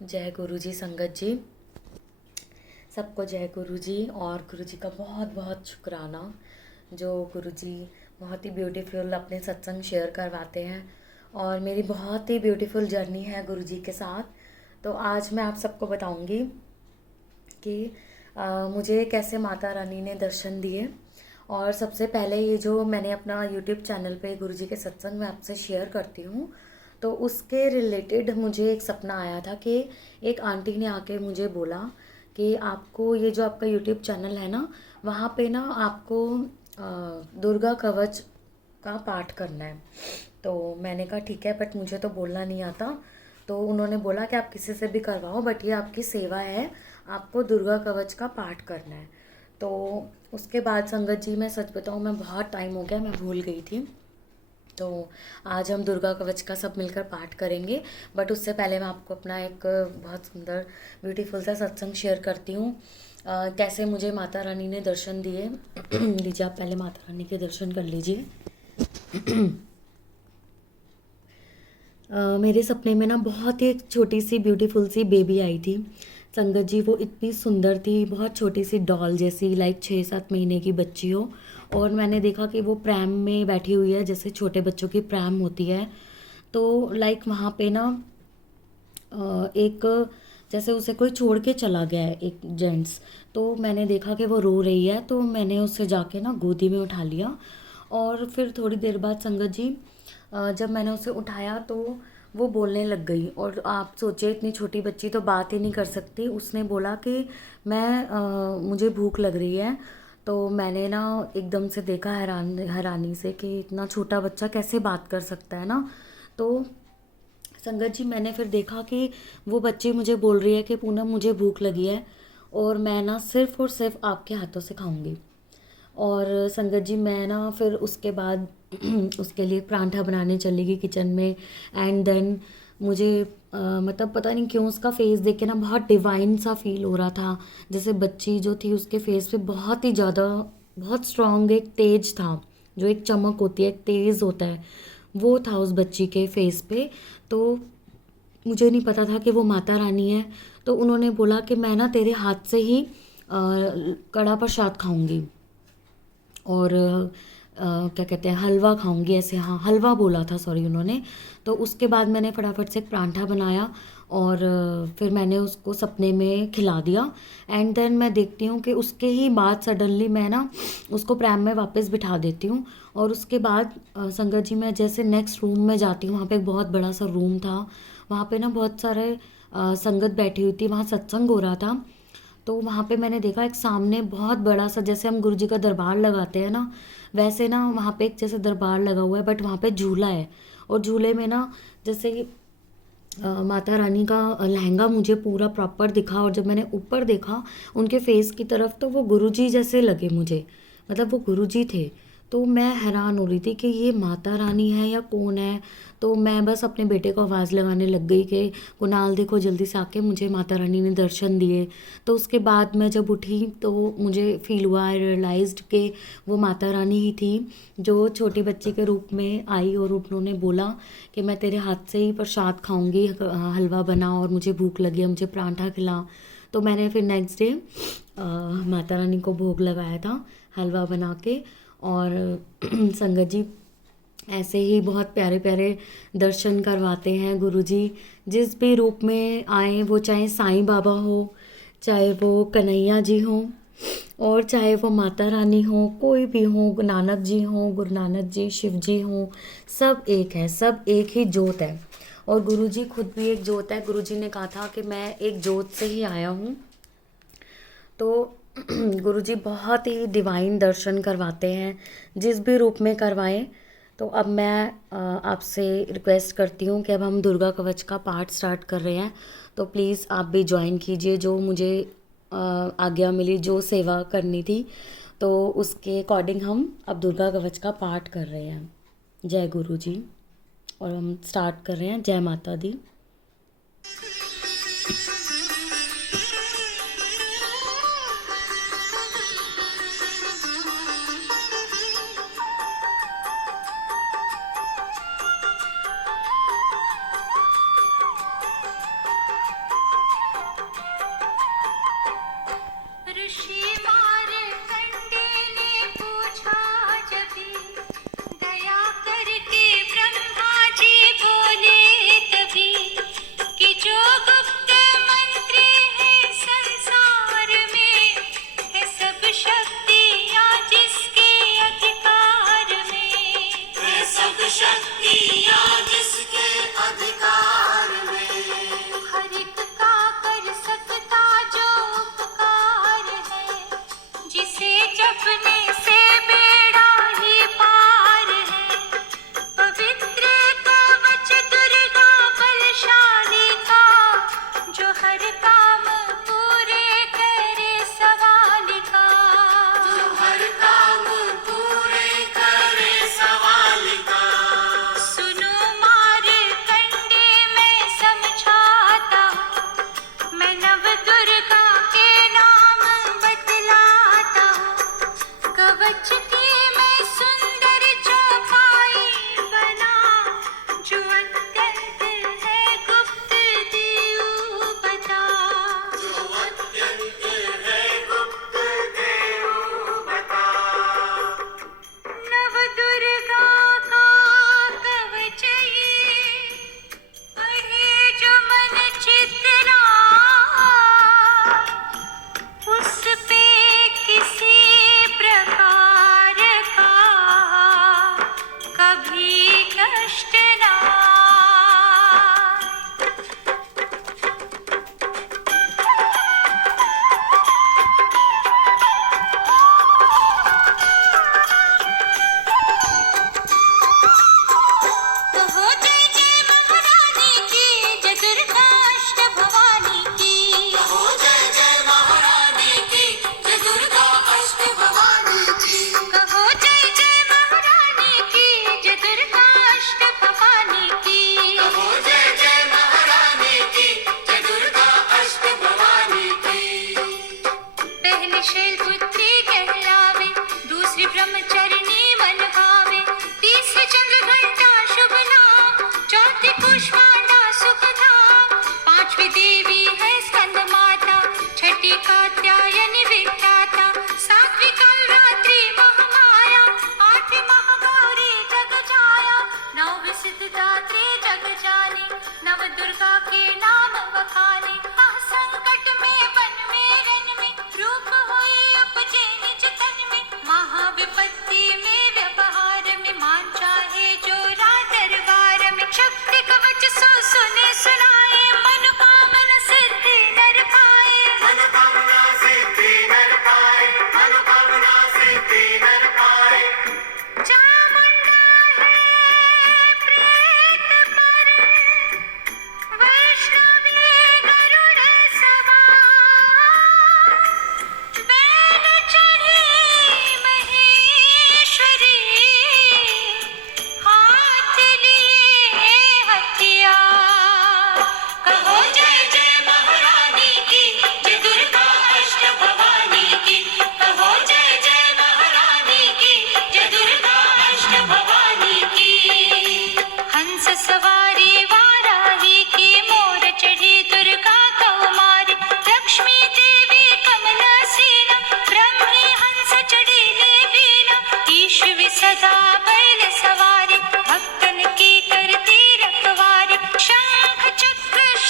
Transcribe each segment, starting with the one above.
जय गुरु जी संगत जी। सबको जय गुरु जी। और गुरु जी का बहुत बहुत शुक्राना जो गुरु जी बहुत ही ब्यूटीफुल अपने सत्संग शेयर करवाते हैं। और मेरी बहुत ही ब्यूटीफुल जर्नी है गुरु जी के साथ। तो आज मैं आप सबको बताऊंगी कि मुझे कैसे माता रानी ने दर्शन दिए। और सबसे पहले ये जो मैंने अपना यूट्यूब चैनल पे गुरु जी के सत्संग में आपसे शेयर करती हूँ, तो उसके रिलेटेड मुझे एक सपना आया था कि एक आंटी ने आके मुझे बोला कि आपको ये जो आपका यूट्यूब चैनल है ना, वहाँ पे ना आपको दुर्गा कवच का पाठ करना है। तो मैंने कहा ठीक है, बट मुझे तो बोलना नहीं आता। तो उन्होंने बोला कि आप किसी से भी करवाओ, बट ये आपकी सेवा है, आपको दुर्गा कवच का पाठ करना है। तो उसके बाद संगत जी मैं सच बताऊँ, मैं बहुत टाइम हो गया, मैं भूल गई थी। तो आज हम दुर्गा कवच का सब मिलकर पाठ करेंगे। बट उससे पहले मैं आपको अपना एक बहुत सुंदर ब्यूटीफुल सा सत्संग शेयर करती हूँ। कैसे मुझे माता रानी ने दर्शन दिए। लीजिए, आप पहले माता रानी के दर्शन कर लीजिए। मेरे सपने में ना बहुत ही एक छोटी सी ब्यूटीफुल सी बेबी आई थी संगत जी। वो इतनी सुंदर थी, बहुत छोटी सी डॉल जैसी, लाइक 6-7 महीने की बच्ची हो। और मैंने देखा कि वो प्रैम में बैठी हुई है, जैसे छोटे बच्चों की प्रैम होती है। तो लाइक वहाँ पे ना एक जैसे उसे कोई छोड़ के चला गया है, एक जेंट्स। तो मैंने देखा कि वो रो रही है, तो मैंने उससे जाके ना गोदी में उठा लिया। और फिर थोड़ी देर बाद संगत जी, जब मैंने उसे उठाया तो वो बोलने लग गई। और आप सोचिए, इतनी छोटी बच्ची तो बात ही नहीं कर सकती। उसने बोला कि मुझे भूख लग रही है। तो मैंने ना एकदम से देखा हैरानी से कि इतना छोटा बच्चा कैसे बात कर सकता है ना। तो संगत जी, मैंने फिर देखा कि वो बच्ची मुझे बोल रही है कि पूनम मुझे भूख लगी है, और मैं ना सिर्फ़ और सिर्फ आपके हाथों से खाऊंगी। और संगत जी, मैं ना फिर उसके बाद उसके लिए परांठा बनाने चली गई किचन में। एंड देन मुझे मतलब पता नहीं क्यों उसका फेस देख के ना बहुत डिवाइन सा फील हो रहा था। जैसे बच्ची जो थी उसके फेस पे बहुत ही ज़्यादा, बहुत स्ट्रॉन्ग एक तेज था। जो एक चमक होती है, एक तेज़ होता है, वो था उस बच्ची के फेस पे। तो मुझे नहीं पता था कि वो माता रानी है। तो उन्होंने बोला कि मैं ना तेरे हाथ से ही कड़ा प्रसाद खाऊंगी, और क्या कहते हैं, हलवा खाऊंगी, ऐसे, हाँ हलवा बोला था, सॉरी उन्होंने। तो उसके बाद मैंने फटाफट से एक परांठा बनाया, और फिर मैंने उसको सपने में खिला दिया। एंड देन मैं देखती हूँ कि उसके ही बाद सडनली मैं ना उसको प्रैम में वापस बिठा देती हूँ। और उसके बाद संगत जी, मैं जैसे नेक्स्ट रूम में जाती हूँ, वहाँ पे एक बहुत बड़ा सा रूम था। वहाँ पे ना बहुत सारे संगत बैठी हुई थी, वहाँ सत्संग हो रहा था। तो वहाँ पे मैंने देखा एक सामने बहुत बड़ा सा, जैसे हम गुरु जी का दरबार लगाते हैं ना, वैसे ना वहाँ पे एक जैसे दरबार लगा हुआ है, बट वहाँ पे झूला है। और झूले में ना जैसे माता रानी का लहंगा मुझे पूरा प्रॉपर दिखा। और जब मैंने ऊपर देखा उनके फेस की तरफ, तो वो गुरुजी जैसे लगे मुझे, मतलब वो गुरुजी थे। तो मैं हैरान हो रही थी कि ये माता रानी है या कौन है। तो मैं बस अपने बेटे को आवाज़ लगाने लग गई कि कुणाल देखो जल्दी से आके, मुझे माता रानी ने दर्शन दिए। तो उसके बाद मैं जब उठी तो मुझे फील हुआ, आई रियलाइज्ड कि वो माता रानी ही थी जो छोटी बच्ची के रूप में आई। और उन्होंने बोला कि मैं तेरे हाथ से ही प्रसाद खाऊंगी, हलवा बना, और मुझे भूख लगी है, मुझे परांठा खिला। तो मैंने फिर नेक्स्ट डे माता रानी को भोग लगाया था हलवा बना के। और संगत जी, ऐसे ही बहुत प्यारे प्यारे दर्शन करवाते हैं गुरु जी। जिस भी रूप में आए, वो चाहे साईं बाबा हो, चाहे वो कन्हैया जी हो, और चाहे वो माता रानी हो, कोई भी हो, नानक जी हो, गुरु नानक जी, शिव जी हो, सब एक है, सब एक ही जोत है। और गुरु जी खुद भी एक जोत है। गुरु जी ने कहा था कि मैं एक जोत से ही आया हूँ। तो गुरु जी बहुत ही डिवाइन दर्शन करवाते हैं, जिस भी रूप में करवाएं। तो अब मैं आपसे रिक्वेस्ट करती हूँ कि अब हम दुर्गा कवच का पाठ स्टार्ट कर रहे हैं। तो प्लीज़ आप भी ज्वाइन कीजिए, जो मुझे आज्ञा मिली, जो सेवा करनी थी, तो उसके अकॉर्डिंग हम अब दुर्गा कवच का पाठ कर रहे हैं। जय गुरु जी। और हम स्टार्ट कर रहे हैं। जय माता दी।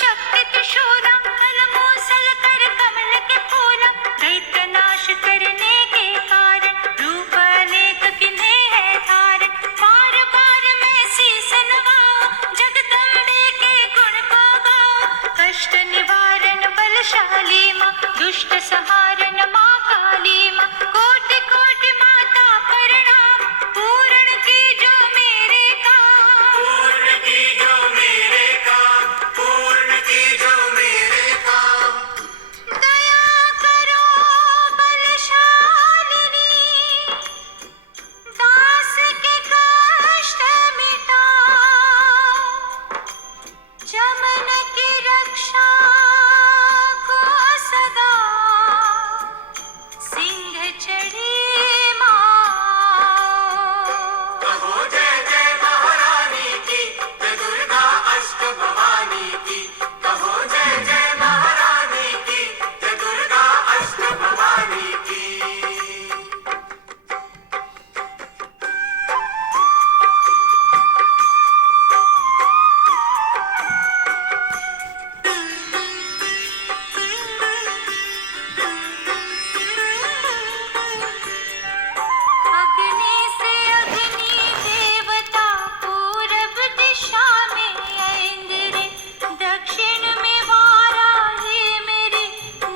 शक्ति त्रिशूला मूसल कर कमल के फूला दैत्य नाश करने के कारण रूप अनेक किन्हें है धारण बार बार मैं शीस नवाऊं जगदम्बे के गुण को गाऊं कष्ट निवारण बलशाली माँ दुष्ट संहारण माँ काली माँ कोटि कोटि माता प्रणाम पूर्ण की जो मेरे काम पूर्ण की जो मेरे काम पूर्ण की जो मेरे काम दया करो बलशालिनी दास के कष्ट मिटाओ चमन की रक्षा को सदा सिंह चढ़ी माँ कहो जय जय महारानी की जय दुर्गा अष्ट भवानी की कहो जय जय महारानी की जय दुर्गा अष्ट भवानी की अग्नि से अग्नि देवता पूरब दिशा में इंद्र दक्षिण में वाराही मेरी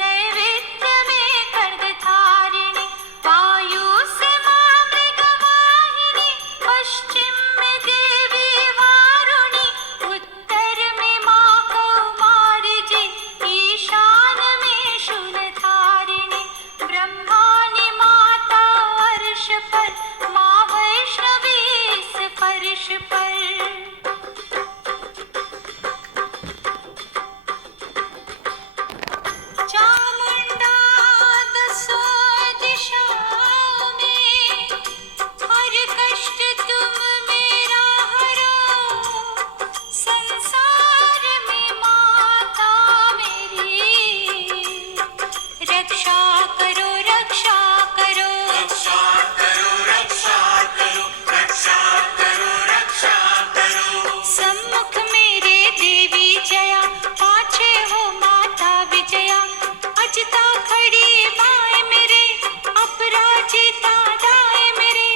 नैवेद्य में खड्गधारिणी वायु से मां मृगवाहिनी पश्चिम में देवी वारुणी उत्तर में मां कौमारी जी ईशान में शूलधारिणी ब्रह्मानी माता अर्श पर माँ वैष्णवी इस फर्श पर चामुंडा दसों दिशाओं में हर कष्ट तुम मेरा हरो संसार में माता मेरी रक्षा करो रक्षा करो रक्षा करो रक्षा करो रक्षा करो रक्षा करो सम्मुख मेरे देवी जया पाछे हो माता विजया अजता खड़ी बाएं मेरे अपराजिता दाएं मेरे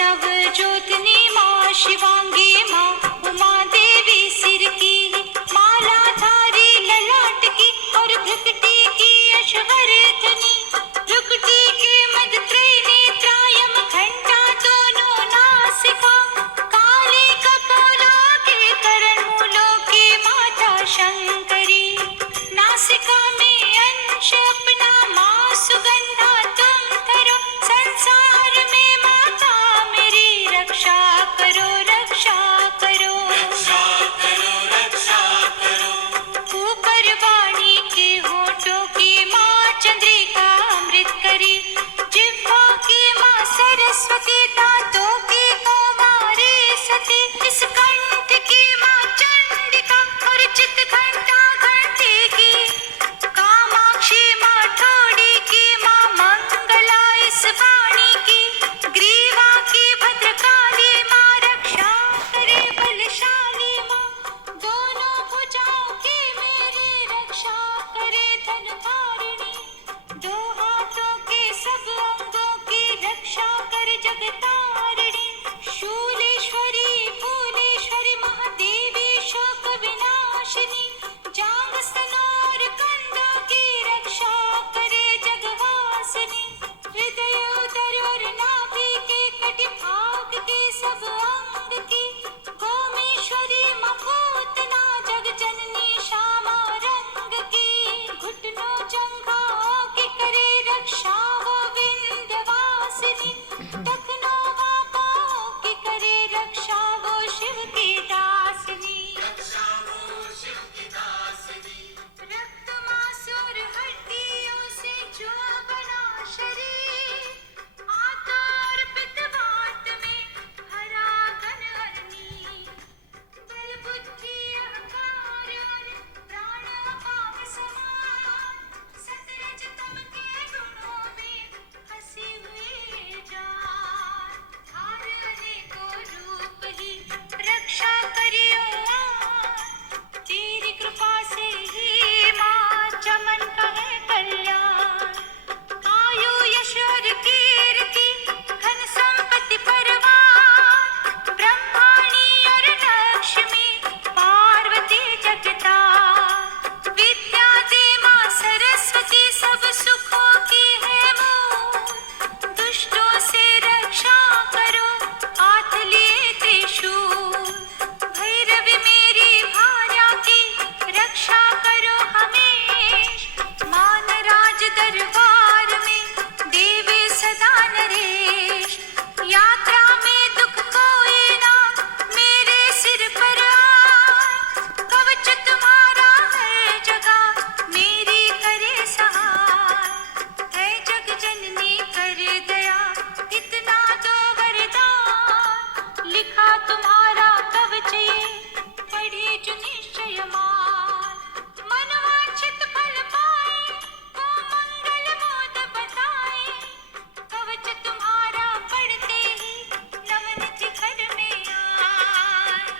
नव ज्योतिनी माँ शिवांगी माँ उमा देवी सिर की माला धारी ललाट की और भृकुटी की यशवर्धनी भृकुटी के मध्य त्रिनेत्रायम घंटा दोनों नासिका काली कपोलों के करण मूलों की माता शंकरी नासिका में अंश अपना माँ सुगंधा तुम करो संसार में माता मेरी रक्षा करो रक्षा करो रक्षा करो रक्षा करो ऊपर वाणी के होठों की माँ चंद्रिका अमृत करी जिह्वा की माँ सरस्वती दांतों की कौमारी सती इस कंठ की माँ चंडिका और चित घंटा घंटे की कामाक्षी माँ ठोड़ी की माँ मंगला इस वाणी की ग्रीवा की भद्रकाली माँ रक्षा करे बलशाली माँ दोनों भुजाओं की मेरी रक्षा करे धनधारिणी दो हाथों के सब अंगों की रक्षा कर जगतारिणी शूलेश्वरी फूलेश्वरी महादेवी शोक विनाशिनी जांग स्तनोर कंधों की रक्षा करे जगवासिनी हृदय उदर और नाभि के कटि भाग के सब अंग की गोमेश्वरी मपूतना जग जननी श्यामा रंग की घुटनों जंघाओं की करे रक्षा वो विंध्यवासिनी टखनों बाहों की करे रक्षा वो शिव की दासिनी रक्षा वो शिव की दासिनी रक्षा करो हमेश, मान राज दरबार में देवे सदा नरेश। यात्रा में दुख कोई ना मेरे सिर पर आए, कवच तुम्हारा हर जगह मेरी करे सहाय। है जग जननी कर दया, इतना दो वरदान, लिखा तुम्हारा कवच ये पढ़ी जो निश्चय मान। मनवांछित फल पाए, वो मंगल मोद बताए, कवच तुम्हारा पढ़ते ही नवनिधि घर में आए।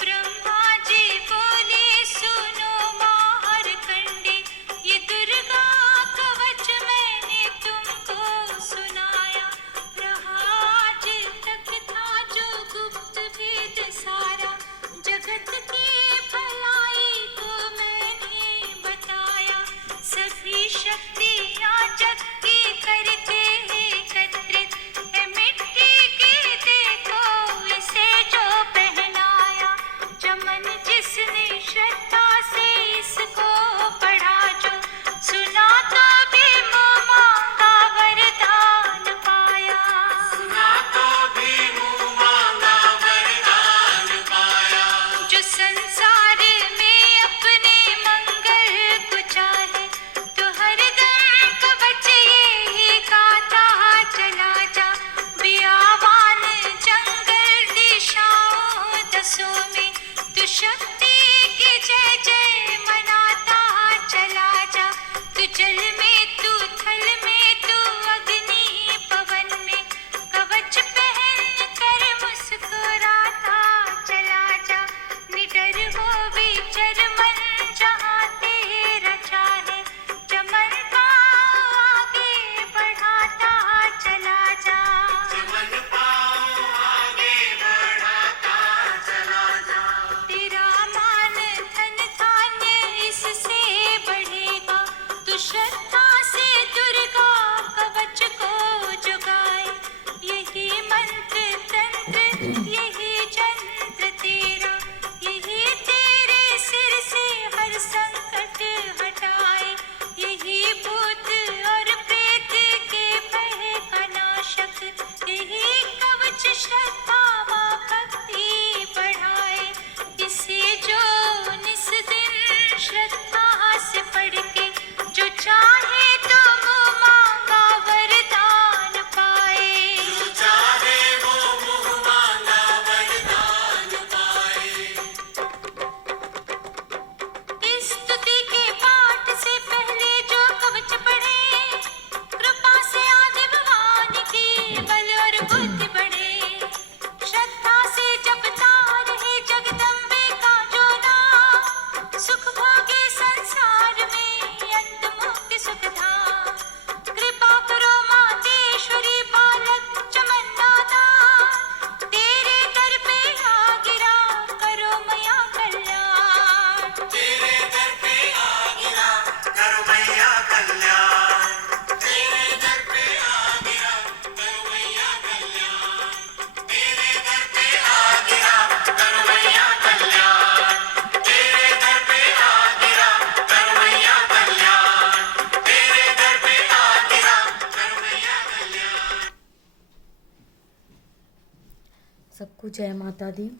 ब्रह्मा जी बोले सुनो माहरकंडी, ये दुर्गा कवच मैंने तुमको सुनाया। रहा आज तक था जो गुप्त वेद सारा, जगत की भलाई को मैंने बताया। सभी शक्तियाँ जग की करके एकत्रित, है मिट्टी की देखो इसे जो पहनाया। चमन जिसने श्रद्धा से इसको पढ़ा जो, सुना तो भी मुँह मांगा वरदान पाया। सुना तो भी मुँह मांगा वरदान पाया। जो संसार में अपने मंगल को चाहे, तो हरदम कवच यही गाता चला जा। बियावान जंगल दिशाओं दसों में, तू शक्ति की जय जय मनाता चला जा। तू जल में तू थल में तू अग्नि पवन में, कवच पहन कर मुस्कुराता चला जा। निडर हो विचर मन जहाँ तेरा चाहे, चमन का आगे बढ़ाता चला जा। चमन पाओ आगे बढ़ाता चला जा। तेरा मान धन धान्य इससे बढ़ेगा, तू श्रद्धा से दुर्गा कवच को जुगाए। यही मंत्र तंत्र यही जंत्र तेरा, यही तेरे सिर से हर संकट हटाए। यही भूत और प्रेत के भय का नाशक, यही कवच श्रद्धा व भक्ति बढ़ाए। इसे जो निस दिन श्रद्धा से पढ़ के, जो चाहे तो मुँह मांगा वरदान पाए। जो चाहे वो मुँह मांगा वरदान पाए। इस स्तुति के पाठ से पहले जो कवच पढ़े, कृपा से आदि भगवान की बल और बुद्धि बढ़े। श्रद्धा से जपता रहे जगदम्बे का जो नाम, सुख भोगे संसार में अंत मुक्ति सुख धाम। कृपा करो मातेश्वरी बालक चमन दान, तेरे दर पे आ गिरा करो मैया कल्याण। तेरे दर पे आ गिरा करो मैया कल्याण। तेरे दर पे आ गिरा करो मैया कल्याण। तेरे दर पे आ गिरा करो मैया कल्याण। तेरे दर पे आ गिरा करो मैया कल्याण। तेरे दर पे आ गिरा करो मैया कल्याण। सबको जय माता दी,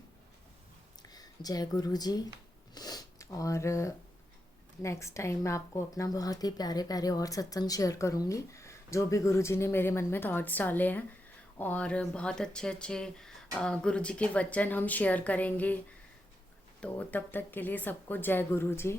जय गुरु जी। और नेक्स्ट टाइम मैं आपको अपना बहुत ही प्यारे प्यारे और सत्संग शेयर करूँगी, जो भी गुरु जी ने मेरे मन में थॉट्स डाले हैं। और बहुत अच्छे अच्छे गुरु जी के वचन हम शेयर करेंगे। तो तब तक के लिए सबको जय गुरु जी।